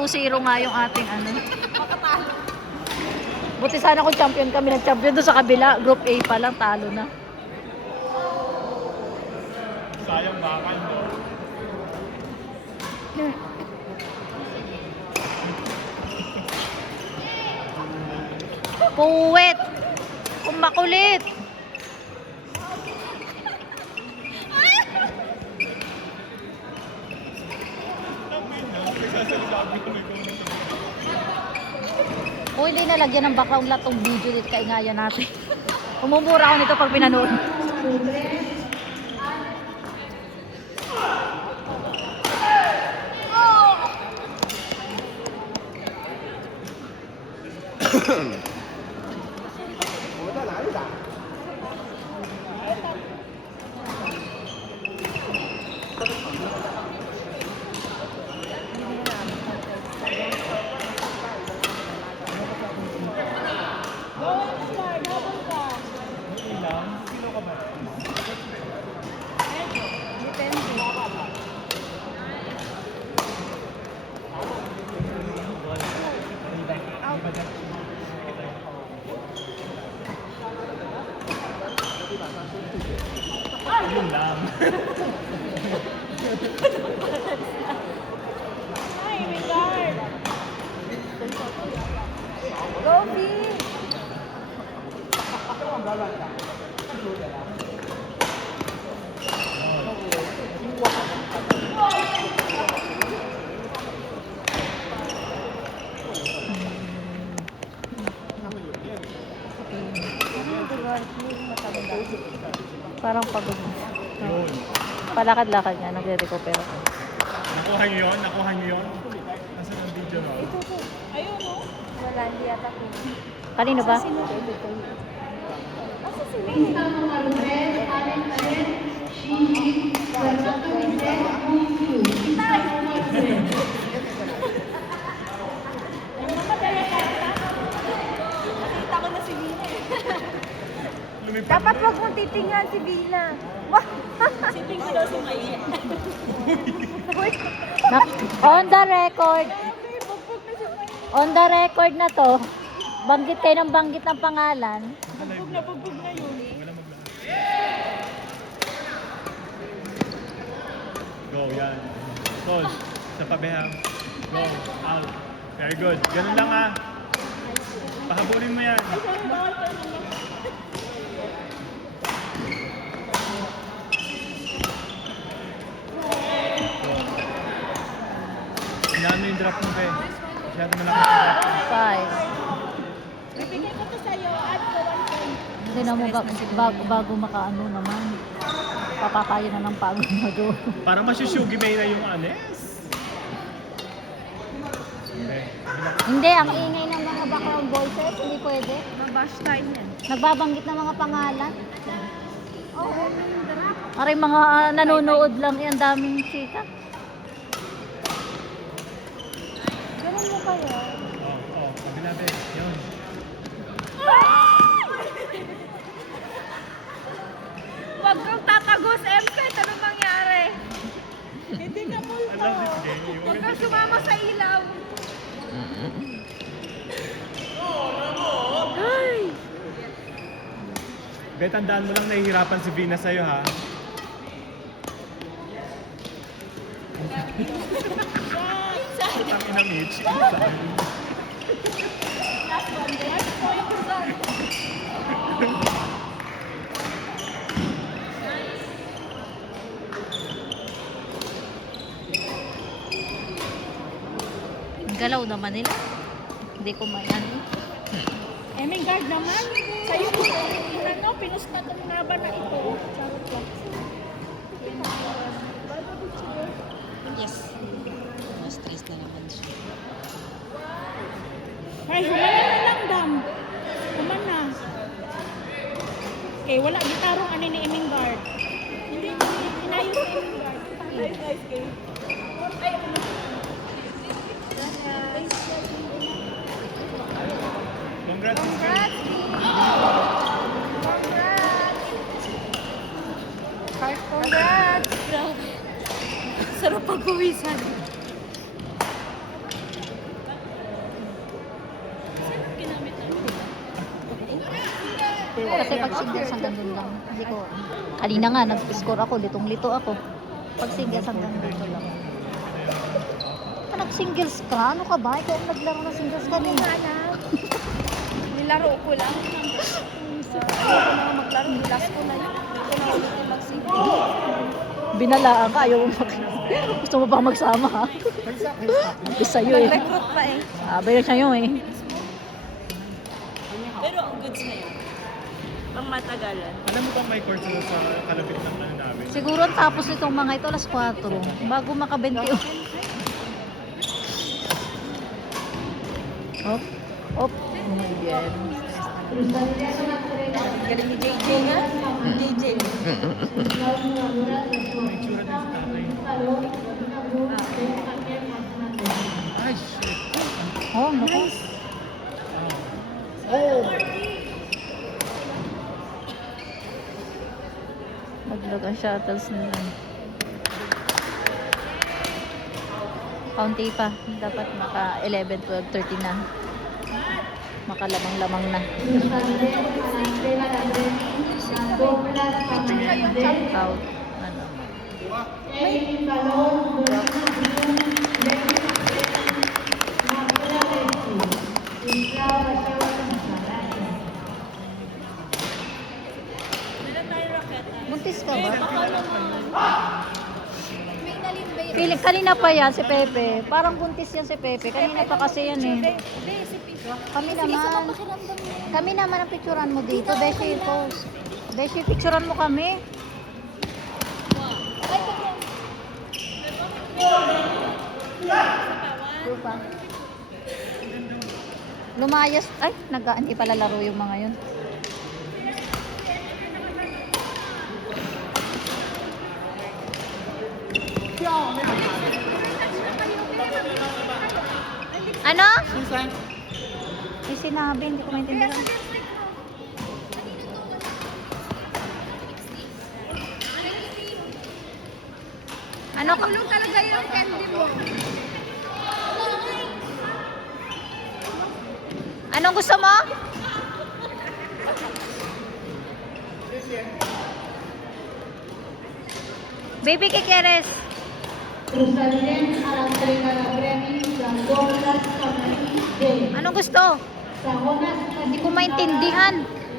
2-0 nga yung ating ano. Buti sana kung champion kami, nag-champion doon sa kabila. Group A pa lang, talo na. Sayang bakal, no? Puwet! Kung makulit! O hindi nalagyan ng background lahat tong video dito, kaingayan natin. Umumura ako nito pag pinanood. Yun lang. Ay, my God! Go, B! Parang pagod. Yun. Palakad-lakad niya, nagre-recover. Nakuha niyo yun? Nakuha niyo yun? Nasaan ang video mo? Ayun, no? Wala, hindi yata ko. Kanino ba? Nakita ko na si Vina eh. Lumipad Dapat na. wag mong titingnan si Vina. Siping ko daw si Maya. On the record. On the record na to. Banggit kayo ng banggit ng pangalan. Bugbog na yun. Wala maglaan. Go, yan. Pause. Sa pabeha. Go. Out. Very good. Ganun lang ah. Pahabulin mo yan. Hinaan mo yung drop mo, be. Masyado malaki yung drop mo. 5. Bibigay ko to sa'yo. Add ko 1 point. Hindi na mo bago makaano naman. Papakayo na ng pagod na doon. Parang masyushugi may na yung anes. Okay. Hindi, ang ingay ng mga background voices, hindi pwede. Mabash time yan. Nagbabanggit ng mga pangalan. Aray mga nanonood lang, ang daming chika. Ganun mo kayo. Kabila, be. Yun. Wag kang tatagos, MK. Anong mangyari? Hindi ka I multo. love this game. Huwag kang sumama sa ilaw. Ay! Be, tandaan mo lang nahihirapan si Vina sa'yo, ha? Ang ina Mitch. Galaw naman nila. Hindi ko mayan. Eming guard naman. Sa'yo po. Ano, pinusta itong laban na ito. Charot lang. Yes. Mas stress na naman siya. Ay, humana na lang, Dam. Humana. Okay, wala gitarong ani ni Eming guard. Hindi, inayos ni Eming guard. Nice game. Ay, Congrats. Congrats! Congrats! Sarap pag-uwisan. Kasi pag singles hanggang doon lang. Hindi ko, kanina nga, nag-score ako, litong-lito ako. Pag singles hanggang dito lang. Nag-singles ka? Ano ka ba? Ikaw ang naglaro ng singles kanina. Nilaro ko lang. Ayoko na maglaro. Last ko na yun. Hindi ko na ulitin mag-single. Binalaan ka, ayaw mo gusto mo pa magsama ha? Gusto sa'yo eh. Nag-recruit pa eh. Sabi na sa'yo eh. Pero ang goods na yun. Pang matagalan. Alam mo bang may court sila sa kalapit ng ano namin? Siguro ang tapos nitong mga ito, alas 4. Bago maka-20. Op. Op. Oh my God. Galing ni JJ nga. JJ. May tsura din sa tatay. Ay, shit. Oh, naku. Oh. Maglag ang shuttles nila. Kaunti pa. Dapat maka 11, 12, 13 na. Makalamang-lamang na. Out. Ano? Buntis ka ba? Feeling, kanina pa yan si Pepe. Parang buntis yan si Pepe. Kanina pa kasi yan eh. Kami naman ang picturean mo dito. Beshi, post. Beshi, picturean mo kami. Lupa. Lumayas. Ay, hindi pala laro yung mga yun. Ano? May sinabi, hindi ko maintindihan. Ano ka? Tulong talaga yung candy mo. Anong gusto mo? Baby, ¿qué quieres? Anong gusto? Hindi ko maintindihan.